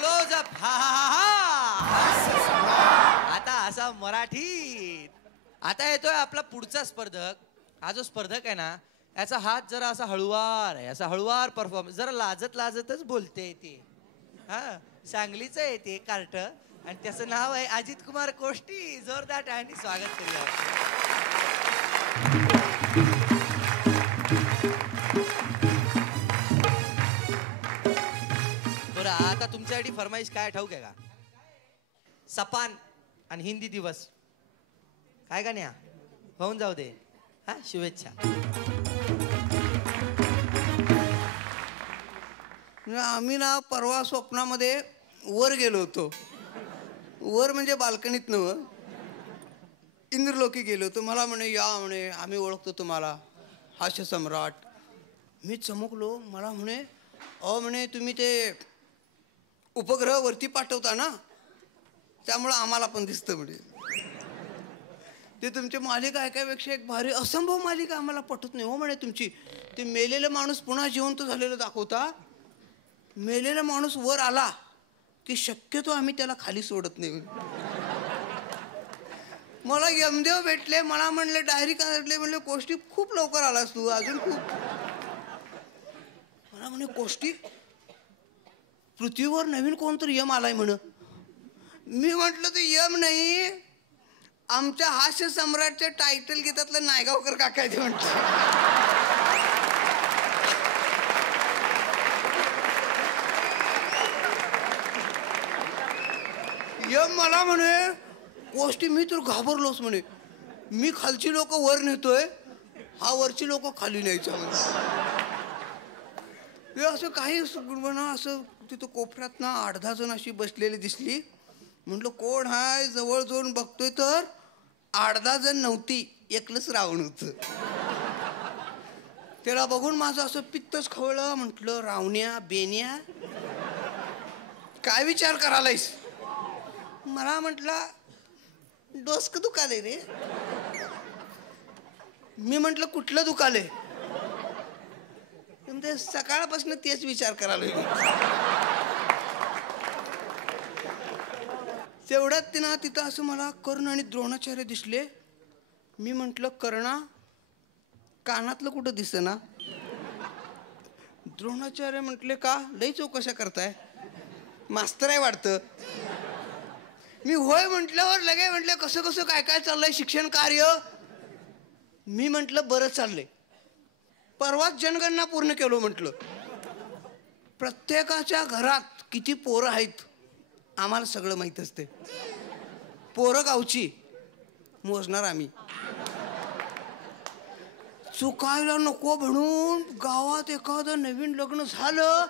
Close up. हा हा हा. आता असा मराठीत. आता येतोय आपला पुढचा स्पर्धक. हा जो स्पर्धक आहे ना, याचा हात जरा असा हळुवार आहे, असा हळुवार परफॉर्मन्स, जरा लाजत लाजतच बोलते ते. हा, सांगलीच आहे ते कार्ट आणि त्याचं नाव आहे अजित कुमार कोष्टी. जोरदार टाळ्यांनी स्वागत करूया. बरं, आता तुमच्यासाठी फरमाईश काय ठाऊक आहे का? सपान आणि हिंदी दिवस काय का नाही होऊन जाऊ दे. हा, शुभेच्छा. आम्ही ना परवा स्वप्नामध्ये वर गेलो होतो. वर म्हणजे बाल्कनीत नव्हं, इंद्रलोकी गेलो होतो. मला म्हणे या म्हणे आम्ही ओळखतो तुम्हाला, हास्य सम्राट. मी चमकलो. मला म्हणे अहो म्हणे तुम्ही ते उपग्रह वरती पाठवता ना, त्यामुळं आम्हाला पण दिसतं म्हणे. ते तुमची मालिका ऐकायपेक्षा एक भारी असंभव मालिका आम्हाला पटत नाही हो म्हणे तुमची. ते मेलेला माणूस पुन्हा जिवंत झालेलं दाखवता. मेलेला माणूस वर आला की शक्यतो आम्ही त्याला खाली सोडत नाही. मला यमदेव भेटले. मला म्हणले डायरी काढले. म्हणले कोष्टी खूप लवकर आलास तू, अजून खूप. मला म्हणे कोष्टी पृथ्वीवर नवीन कोणतरी यम आलाय म्हण. मी म्हटलं ते यम नाही, आमच्या हास्य सम्राटच्या टायटल घेतातलं नायगावकर काका ते म्हटलं. यम मला म्हणे गोष्टी मी तर घाबरलोच म्हणे. मी खालची लोक वर नेतोय, हा वरची लोक खाली न्यायचा म्हणे. असं काही असं तिथं कोपऱ्यात ना 8-10 जण अशी बसलेली दिसली. म्हटलं कोण हाय, जवळ जाऊन बघतोय तर 8-10 जण नव्हती, एकलंच रावण होतं. त्याला बघून माझं असं पित्तच खवळलं. म्हटलं रावण्या बेन्या काय विचार करायलायस. मला म्हटलं डोसकं दुखालय रे. मी म्हटलं कुठलं दुखालय. म्हणजे सकाळपासून तेच विचार करायला. तेवढ्यात तिथं असं मला कर्ण आणि द्रोणाचार्य दिसले. मी म्हटलं कर्णा कानातलं कुठं दिसेना. द्रोणाचार्य म्हटले का लई चौकशा करताय, मास्तर आहे वाटतं. मी होय म्हटल्यावर लगे म्हटलं कसं कसं काय काय चाललंय शिक्षण कार्य. मी म्हटलं बरं चाललंय. परवाच जनगणना पूर्ण केलो म्हटलं. प्रत्येकाच्या घरात किती पोरं आहेत आम्हाला सगळं माहीत असते. पोरं गावची मोजणार आम्ही. चुकायला नको म्हणून गावात एखादं नवीन लग्न झालं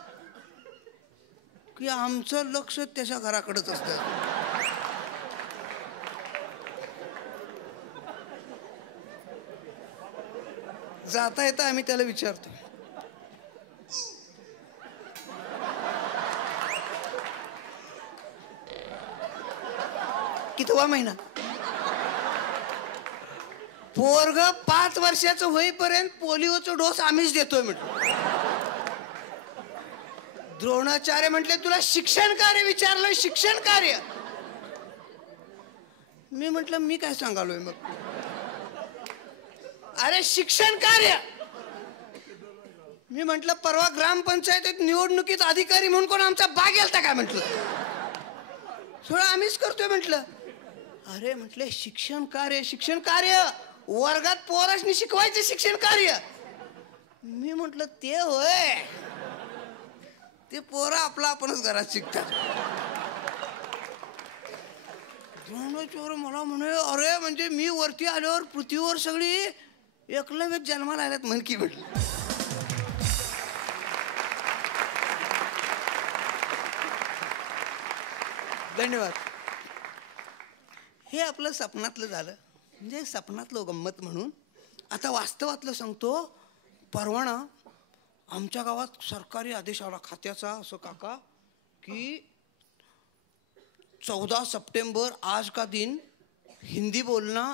की आमचं लक्ष त्याच्या घराकडेच असतं. जाता येता आम्ही त्याला विचारतो कितवा महिना. पोरग 5 वर्षाचं होईपर्यंत पोलिओचा डोस आम्हीच देतोय म्हटलं. द्रोणाचार्य म्हटले तुला शिक्षण कार्य विचारलंय, शिक्षण कार्य. मी म्हटलं मी काय सांगालोय मग. अरे शिक्षण कार्य. मी म्हटलं परवा ग्रामपंचायतीत निवडणुकीत अधिकारी म्हणून कोण आमचा बाग गेलता काय म्हटलं. थोडं आम्हीच करतोय म्हटलं. अरे म्हटले शिक्षण कार्य, शिक्षण कार्य वर्गात पोरांनी शिकवायचे शिक्षण कार्य. मी म्हटलं ते होय, ते पोरं आपलं आपणच घरात शिकतात. द्रोणाचार्य मला म्हणे अरे म्हणजे मी वरती आल्यावर पृथ्वीवर सगळी एकलव्य जन्माला आल्यात म्हण की म्हटलं. धन्यवाद. हे आपलं स्वप्नातलं झालं, म्हणजे स्वप्नातलं गंमत म्हणून. आता वास्तवातलं सांगतो. परवाना आमच्या गावात सरकारी आदेश आला खात्याचा असं काका की 14 सप्टेंबर आज का दिन हिंदी बोलना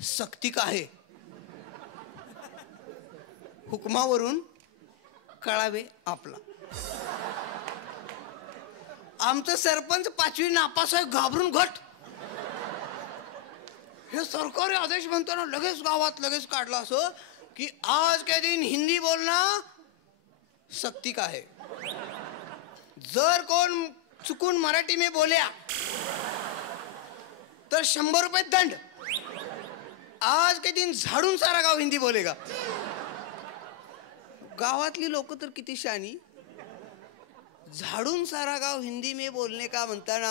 सक्ती का है. हुकमावरून कळावे आपला. आमचं सरपंच 5वी नापास आहे, घाबरून घट. हे सरकारी आदेश म्हणताना लगेच गावात लगेच काढला असं की आज के दिन हिंदी बोलना सक्ती का है. जर कोण चुकून मराठी में बोल्या तर 100 रुपये दंड. आज के दिन झाडून सारा गाव हिंदी बोलेगा. गावातली लोक तर किती शानी. झाडून सारा गाव हिंदी में बोलने का म्हणताना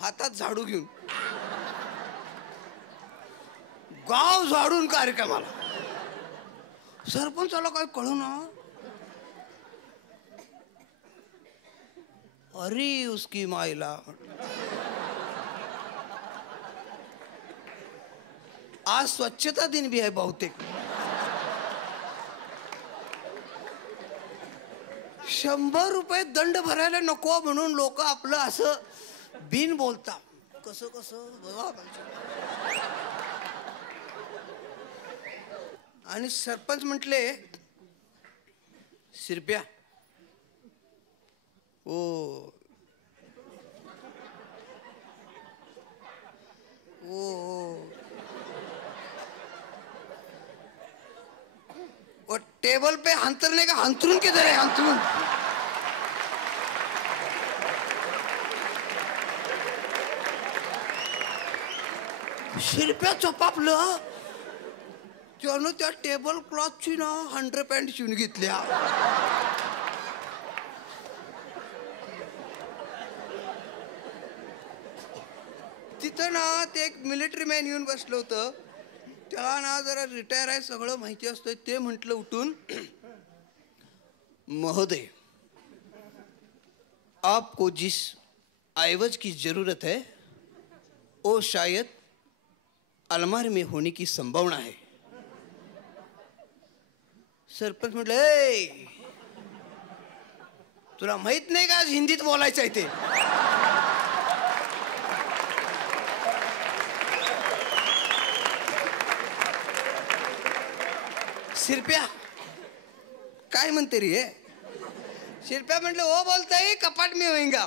हातात झाडू घेऊन गाव झाडून कार्यक्रमाला. सरपंचाला काय कळू ना. अरे उसकी मायला. आज स्वच्छता दिन भी आहे बहुतेक. 100 रुपये दंड भरायला नको म्हणून लोक आपलं असं बिन बोलता कसं कसं बघा. आणि सरपंच म्हटले शिरप्या ओ वो टेबल पे हंतरने का हंतरून किधर है. हंतरून शिरप्या चपापलं. त्यानं त्या टेबल क्लॉथची ना 100 पॅन्ट शिवून घेतल्या. तिथं ना ते एक मिलिटरी मॅन येऊन बसलं होतं. त्याला ना जरा रिटायर आहे सगळं माहिती असतं. ते म्हटलं उठून महोदय आपको जिस आइवज की जरूरत है वो शायद अलमारी में होने की संभावना है. सरपंच म्हटलं ए तुला माहित नाही का आज हिंदीत बोलायचं आहे ते. शिरप्या काय म्हणते रे. शिरप्या म्हटलं हो बोलताय कपाट में होईंगा.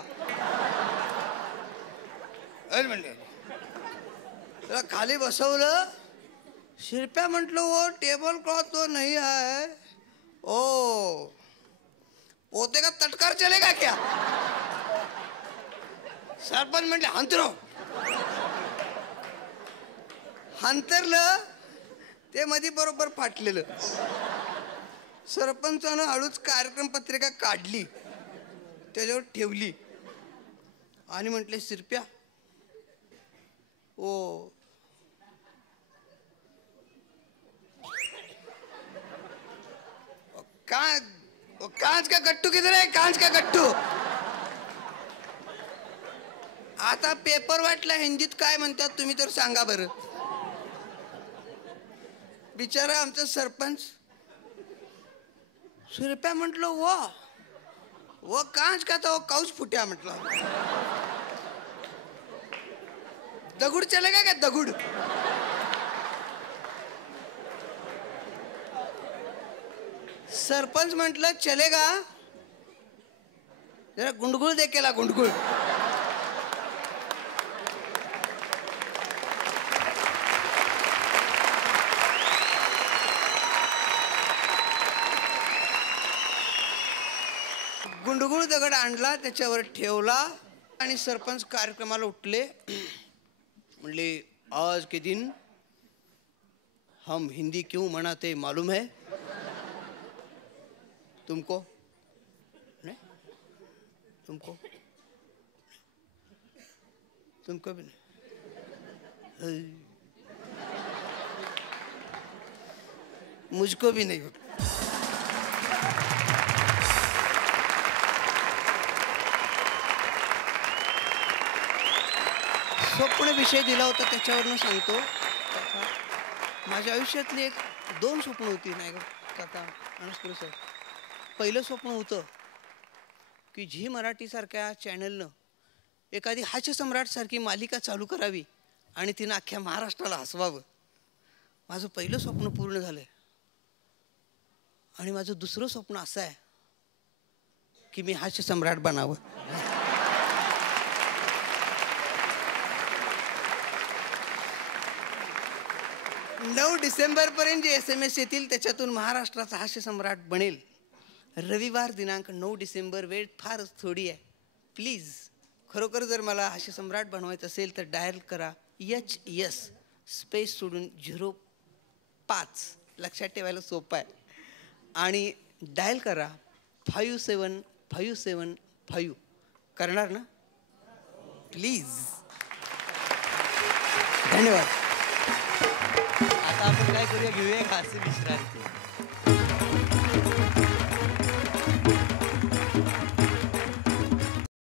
अरे म्हणले त्याला खाली बसवलं. शिरप्या म्हटलं वो टेबल क्लॉथ तो नहीं है. ओ पोते का तटकार चलेगा क्या. सरपंच म्हटले हंतरो. हंतरलं ते मध्ये बरोबर फाटलेलं. सरपंचानं हळूच कार्यक्रम पत्रिका काढली त्याच्यावर ठेवली आणि म्हटले शिरप्या ओ कांच का गट्टू किधर आहे. कांच का गट्टू. आता पेपर वाटला हिंदीत काय म्हणतात तुम्ही तर सांगा बरं. बिचारा आमचा सरपंच. शिरप्या म्हटलं वो कांच का तो काऊच फुट्या म्हटलं. दगुड चलेगा क्या दगुड. सरपंच म्हटलं चलेगा. जरा गुंडगुळ दे केला गुंडगुळ. गुंडगुळ दगड आणला त्याच्यावर ठेवला आणि सरपंच कार्यक्रमाला उठले. म्हणले आज के दिन हम हिंदी क्यों मनाते मालूम है तुमको. नहीं तुमको तुमको भी नहीं. मुझको भी नहीं. स्वप्न विषय दिला होता त्याच्यावरनं सांगतो. माझ्या आयुष्यातली एक 2 स्वप्न होती नाही का काका अनसपुरे सर. पहिलं स्वप्न होतं की झी मराठीसारख्या चॅनलनं एखादी हास्यसम्राट सारखी मालिका चालू करावी आणि तिनं अख्ख्या महाराष्ट्राला हसवावं. माझं पहिलं स्वप्न पूर्ण झालंय. आणि माझं दुसरं स्वप्न असं आहे की मी हास्यसम्राट बनावं. 9 डिसेंबर पर्यंत जे SMS येतील त्याच्यातून महाराष्ट्राचा हास्य सम्राट बनेल. रविवार दिनांक 9 डिसेंबर, वेळ फारच थोडी आहे. प्लीज खरोखर जर मला हास्य सम्राट बनवायचं असेल तर डायल करा HS स्पेस सोडून 05. लक्षात ठेवायला सोपं आहे. आणि डायल करा 57575. करणार ना? प्लीज. धन्यवाद. आता आपण काय करूया, घेऊया एक हास्य विश्रांती.